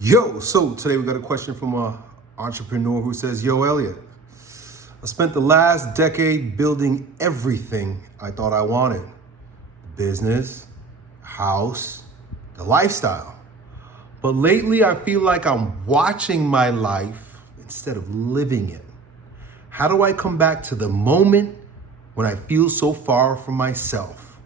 So today we got a question from a entrepreneur who says, yo, Elliott, I spent the last decade building everything I thought I wanted. The business, house, the lifestyle. But lately I feel like I'm watching my life instead of living it. How do I come back to the moment when I feel so far from myself?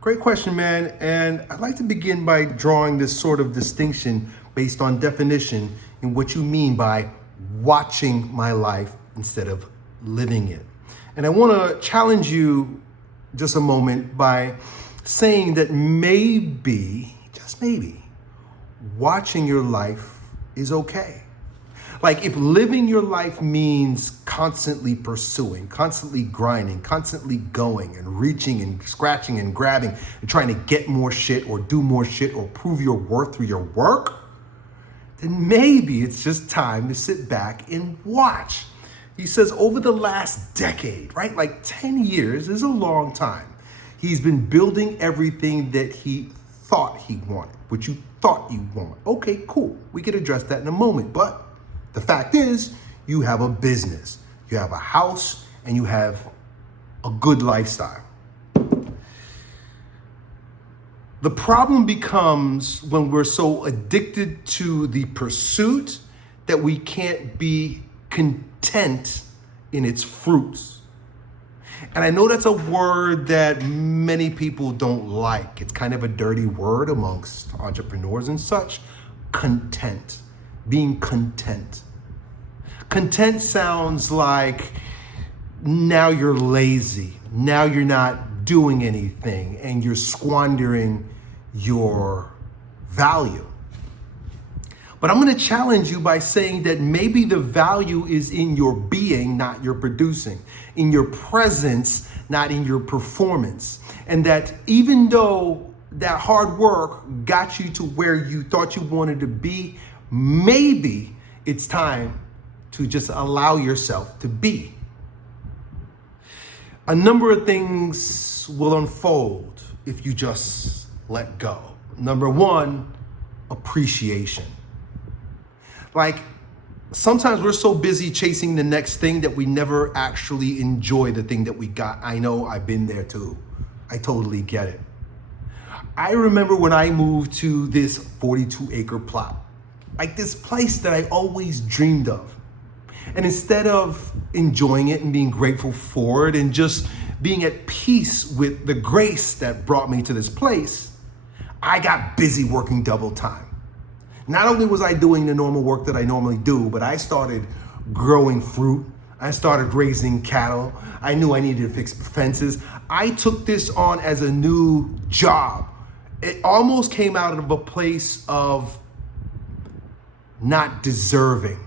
Great question, man. And I'd like to begin by drawing this sort of distinction based on definition in what you mean by watching my life instead of living it. And I want to challenge you just a moment by saying that maybe, just maybe, watching your life is okay. Like if living your life means constantly pursuing, constantly grinding, constantly going and reaching and scratching and grabbing and trying to get more shit or do more shit or prove your worth through your work, then maybe it's just time to sit back and watch. He says over the last decade, right? Like 10 years is a long time. He's been building everything that he thought he wanted, what you thought you want. Okay, cool. We could address that in a moment. But the fact is, you have a business, you have a house, and you have a good lifestyle. The problem becomes when we're so addicted to the pursuit that we can't be content in its fruits. And I know that's a word that many people don't like. It's kind of a dirty word amongst entrepreneurs and such. Content, being content. Content sounds like now you're lazy, now you're not doing anything, and you're squandering your value. But I'm going to challenge you by saying that maybe the value is in your being, not your producing, in your presence, not in your performance. And that even though that hard work got you to where you thought you wanted to be, maybe it's time to just allow yourself to be. A number of things will unfold if you just let go. Number one, appreciation. Like sometimes we're so busy chasing the next thing that we never actually enjoy the thing that we got. I know, I've been there too. I totally get it. I remember when I moved to this 42-acre plot, like this place that I always dreamed of. And instead of enjoying it and being grateful for it and just being at peace with the grace that brought me to this place, I got busy working double time. Not only was I doing the normal work that I normally do, but I started growing fruit. I started raising cattle. I knew I needed to fix fences. I took this on as a new job. It almost came out of a place of not deserving,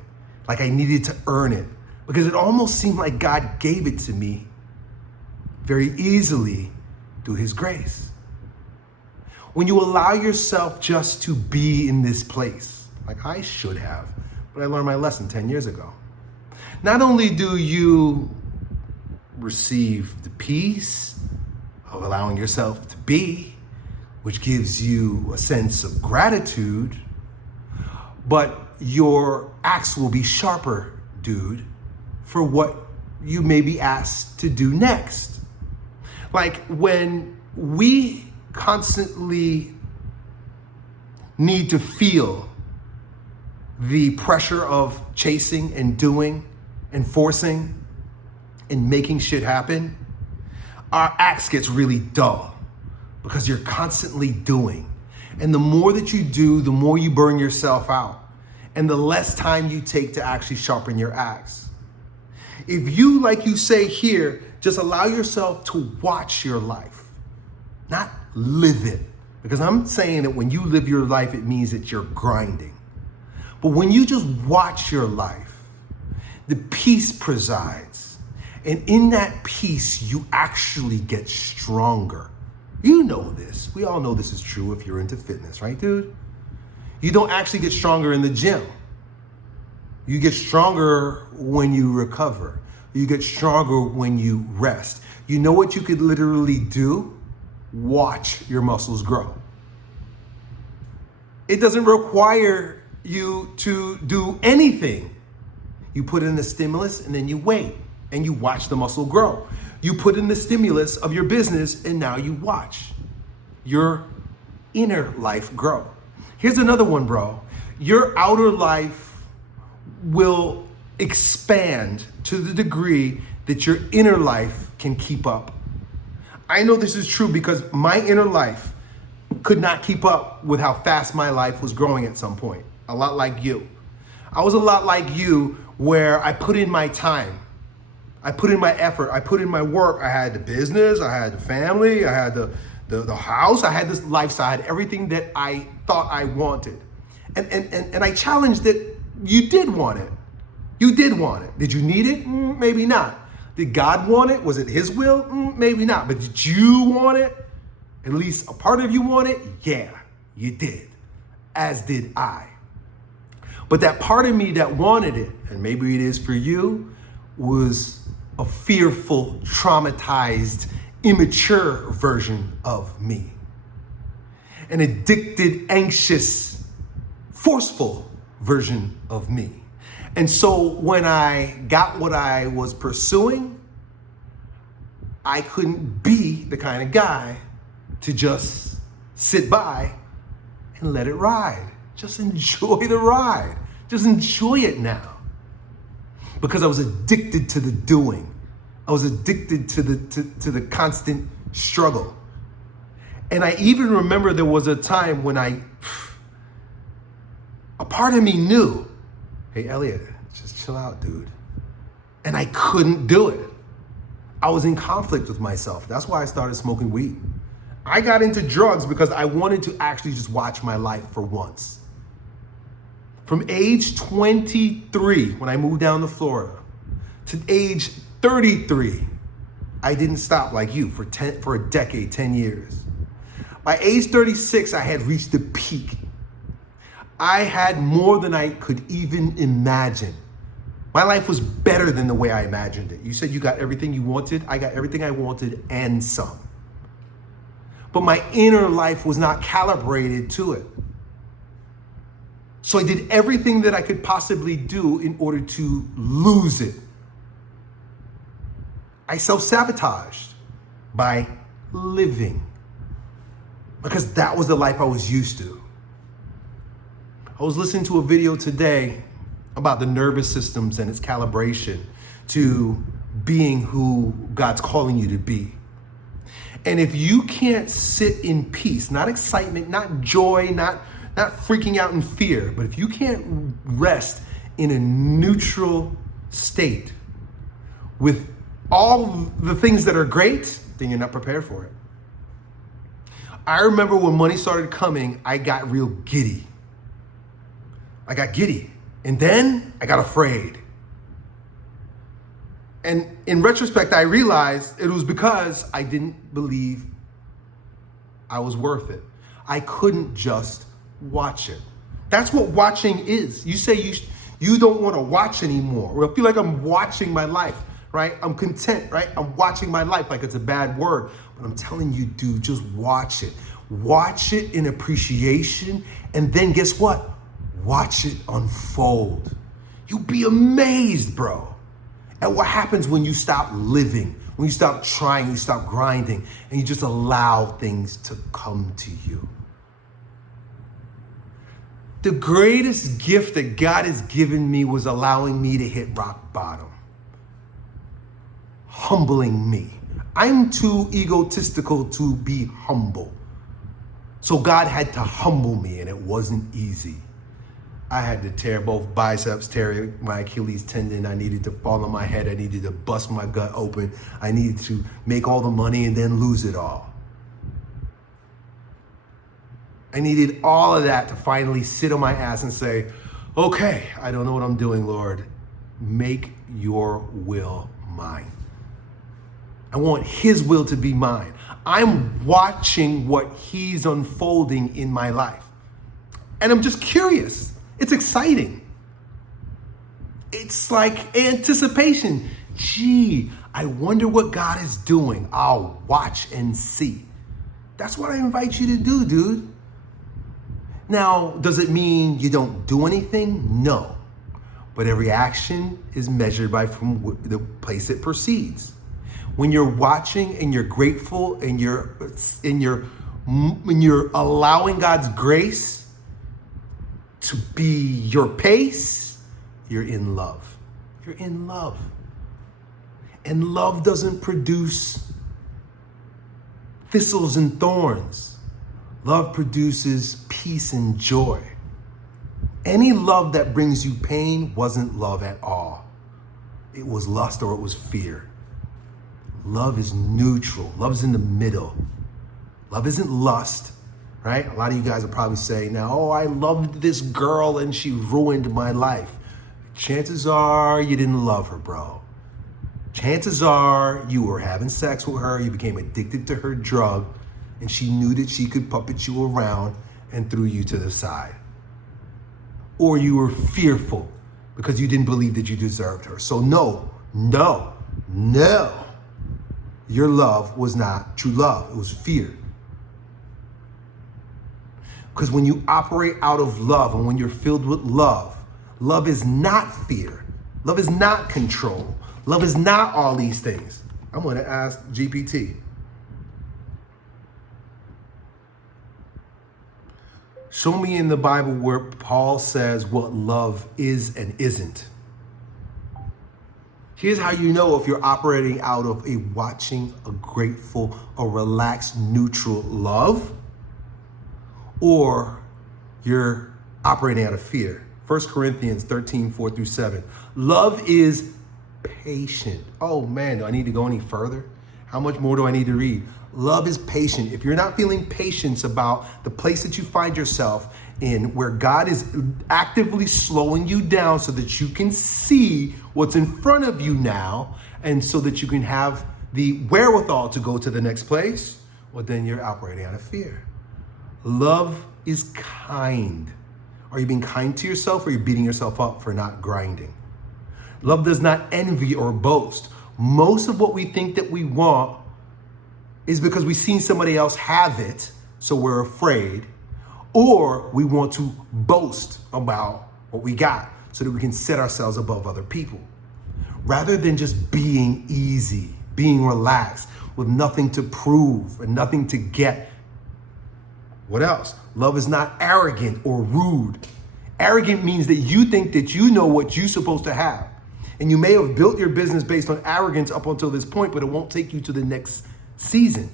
like I needed to earn it, because it almost seemed like God gave it to me very easily through His grace. When you allow yourself just to be in this place, like I should have, but I learned my lesson 10 years ago. Not only do you receive the peace of allowing yourself to be, which gives you a sense of gratitude, but your axe will be sharper, dude, for what you may be asked to do next. Like when we constantly need to feel the pressure of chasing and doing and forcing and making shit happen, our axe gets really dull because you're constantly doing. And the more that you do, the more you burn yourself out and the less time you take to actually sharpen your axe. If you, like you say here, just allow yourself to watch your life, not live it. Because I'm saying that when you live your life, it means that you're grinding. But when you just watch your life, the peace presides. And in that peace, you actually get stronger. You know this. We all know this is true if you're into fitness, right, dude? You don't actually get stronger in the gym. You get stronger when you recover. You get stronger when you rest. You know what you could literally do? Watch your muscles grow. It doesn't require you to do anything. You put in the stimulus and then you wait and you watch the muscle grow. You put in the stimulus of your business and now you watch your inner life grow. Here's another one, bro. Your outer life will expand to the degree that your inner life can keep up. I know this is true because my inner life could not keep up with how fast my life was growing at some point. A lot like you. I was a lot like you where I put in my time. I put in my effort. I put in my work. I had the business. I had the family. I had the house. I had this lifestyle. I had everything that I thought I wanted. And I challenged that you did want it. You did want it. Did you need it? Maybe not. Did God want it? Was it his will? Maybe not. But did you want it? At least a part of you want it? Yeah, you did. As did I. But that part of me that wanted it, and maybe it is for you, was a fearful, traumatized, immature version of me. An addicted, anxious, forceful version of me. And so when I got what I was pursuing, I couldn't be the kind of guy to just sit by and let it ride. Just enjoy the ride. Just enjoy it now. Because I was addicted to the doing. I was addicted to the constant struggle. And I even remember there was a time when a part of me knew, hey, Elliott, just chill out, dude. And I couldn't do it. I was in conflict with myself. That's why I started smoking weed. I got into drugs because I wanted to actually just watch my life for once. From age 23, when I moved down to Florida, to age 33, I didn't stop like you for a decade, 10 years. By age 36, I had reached the peak. I had more than I could even imagine. My life was better than the way I imagined it. You said you got everything you wanted. I got everything I wanted and some. But my inner life was not calibrated to it. So I did everything that I could possibly do in order to lose it. I self-sabotaged by living because that was the life I was used to. I was listening to a video today about the nervous systems and its calibration to being who God's calling you to be. And if you can't sit in peace, not excitement, not joy, not freaking out in fear, but if you can't rest in a neutral state with all the things that are great, then you're not prepared for it. I remember when money started coming, I got real giddy. I got giddy. And then I got afraid. And in retrospect, I realized it was because I didn't believe I was worth it. I couldn't just watch it. That's what watching is. You say you don't want to watch anymore. Or I feel like I'm watching my life, right? I'm content, right? I'm watching my life like it's a bad word. But I'm telling you, dude, just watch it. Watch it in appreciation. And then guess what? Watch it unfold. You'll be amazed, bro, at what happens when you stop living, when you stop trying, you stop grinding, and you just allow things to come to you. The greatest gift that God has given me was allowing me to hit rock bottom. Humbling me. I'm too egotistical to be humble. So God had to humble me, and it wasn't easy. I had to tear both biceps, tear my Achilles tendon. I needed to fall on my head. I needed to bust my gut open. I needed to make all the money and then lose it all. I needed all of that to finally sit on my ass and say, okay, I don't know what I'm doing, Lord. Make your will mine. I want his will to be mine. I'm watching what he's unfolding in my life. And I'm just curious. It's exciting. It's like anticipation. Gee, I wonder what God is doing. I'll watch and see. That's what I invite you to do, dude. Now, does it mean you don't do anything? No. But every action is measured by from the place it proceeds. When you're watching and you're grateful and you're allowing God's grace to be your pace, you're in love. You're in love. And love doesn't produce thistles and thorns. Love produces peace and joy. Any love that brings you pain wasn't love at all. It was lust or it was fear. Love is neutral. Love is in the middle. Love isn't lust, right? A lot of you guys are probably saying now, oh, I loved this girl and she ruined my life. Chances are you didn't love her, bro. Chances are you were having sex with her, you became addicted to her drug, and she knew that she could puppet you around and threw you to the side. Or you were fearful because you didn't believe that you deserved her. So no. Your love was not true love. It was fear. Because when you operate out of love and when you're filled with love, love is not fear. Love is not control. Love is not all these things. I'm going to ask GPT. Show me in the Bible where Paul says what love is and isn't. Here's how you know if you're operating out of a watching, a grateful, a relaxed, neutral love, or you're operating out of fear. 1 Corinthians 13, 4-7. Love is patient. Oh man, do I need to go any further? How much more do I need to read? Love is patient. If you're not feeling patience about the place that you find yourself in, where God is actively slowing you down so that you can see what's in front of you now, and so that you can have the wherewithal to go to the next place, well, then you're operating out of fear. Love is kind. Are you being kind to yourself, or are you beating yourself up for not grinding? Love does not envy or boast. Most of what we think that we want is because we've seen somebody else have it, so we're afraid, or we want to boast about what we got so that we can set ourselves above other people. Rather than just being easy, being relaxed, with nothing to prove and nothing to get. What else? Love is not arrogant or rude. Arrogant means that you think that you know what you're supposed to have. And you may have built your business based on arrogance up until this point, but it won't take you to the next season.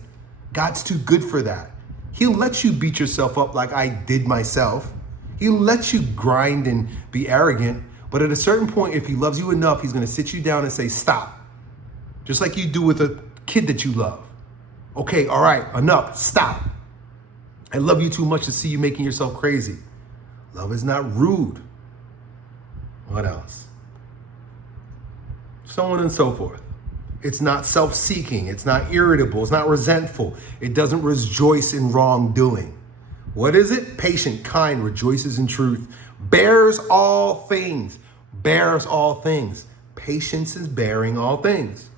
God's too good for that. He'll let you beat yourself up like I did myself. He'll let you grind and be arrogant. But at a certain point, if he loves you enough, he's going to sit you down and say, stop. Just like you do with a kid that you love. Okay, all right, enough, stop. I love you too much to see you making yourself crazy. Love is not rude. What else? So on and so forth. It's not self-seeking. It's not irritable. It's not resentful. It doesn't rejoice in wrongdoing. What is it? Patient, kind, rejoices in truth, bears all things, bears all things. Patience is bearing all things,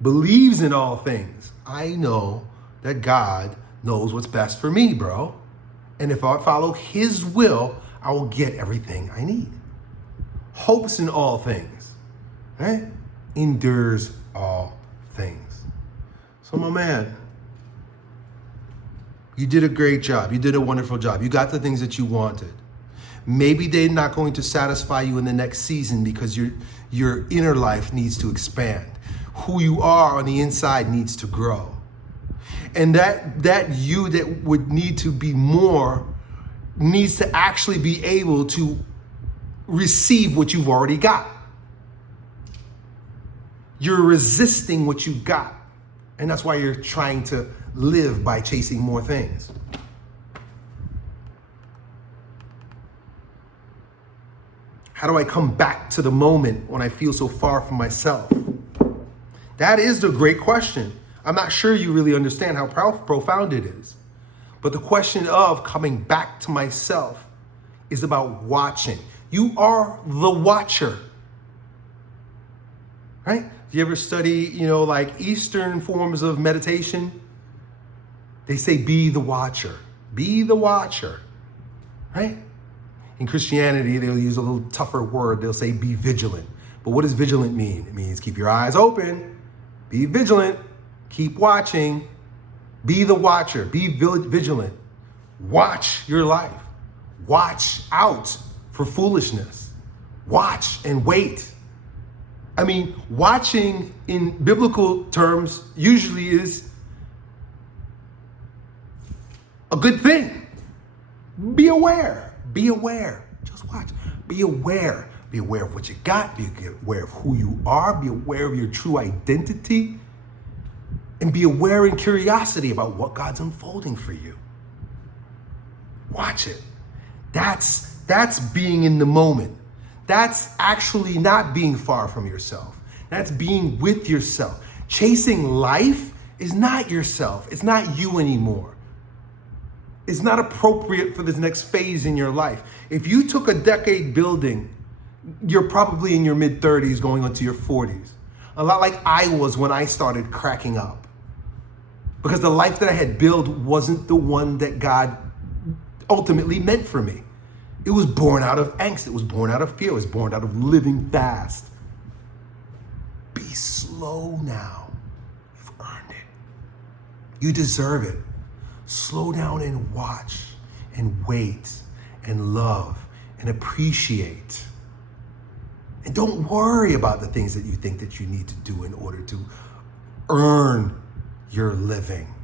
believes in all things. I know that God knows what's best for me, bro. And if I follow his will, I will get everything I need. Hopes in all things, right? Endures all things. So my man, you did a great job. You did a wonderful job. You got the things that you wanted. Maybe they're not going to satisfy you in the next season because your inner life needs to expand. Who you are on the inside needs to grow. And that you that would need to be more needs to actually be able to receive what you've already got. You're resisting what you've got. And that's why you're trying to live by chasing more things. How do I come back to the moment when I feel so far from myself? That is the great question. I'm not sure you really understand how profound it is. But the question of coming back to myself is about watching. You are the watcher. Right? Do you ever study, like Eastern forms of meditation? They say, be the watcher. Be the watcher. right? In Christianity, they'll use a little tougher word. They'll say be vigilant. But what does vigilant mean? It means keep your eyes open, be vigilant, keep watching, be the watcher, be vigilant. Watch your life. Watch out for foolishness. Watch and wait. I mean, watching in biblical terms usually is a good thing. Be aware. Be aware. Just watch. Be aware. Be aware of what you got. Be aware of who you are. Be aware of your true identity. And be aware in curiosity about what God's unfolding for you. Watch it. That's being in the moment. That's actually not being far from yourself. That's being with yourself. Chasing life is not yourself. It's not you anymore. It's not appropriate for this next phase in your life. If you took a decade building, you're probably in your mid-30s going into your 40s. A lot like I was when I started cracking up. Because the life that I had built wasn't the one that God ultimately meant for me. It was born out of angst. It was born out of fear. It was born out of living fast. Be slow now. You've earned it. You deserve it. Slow down and watch and wait and love and appreciate. And don't worry about the things that you think that you need to do in order to earn your living.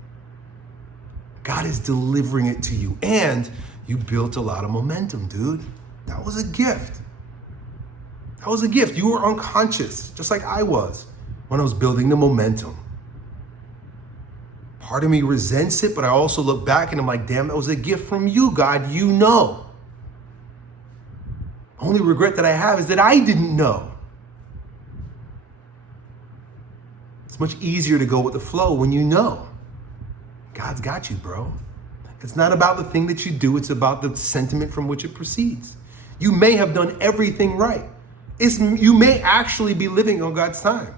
God is delivering it to you. And you built a lot of momentum, dude. That was a gift. That was a gift. You were unconscious, just like I was when I was building the momentum. Part of me resents it, but I also look back and I'm like, damn, that was a gift from you, God. You know. The only regret that I have is that I didn't know. It's much easier to go with the flow when you know. God's got you, bro. It's not about the thing that you do. It's about the sentiment from which it proceeds. You may have done everything right. You may actually be living on God's time.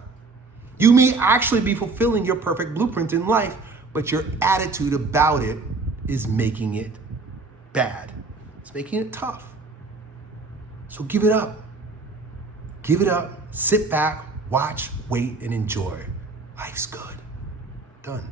You may actually be fulfilling your perfect blueprint in life, but your attitude about it is making it bad. It's making it tough. So give it up. Give it up. Sit back, watch, wait, and enjoy. Life's good. Done.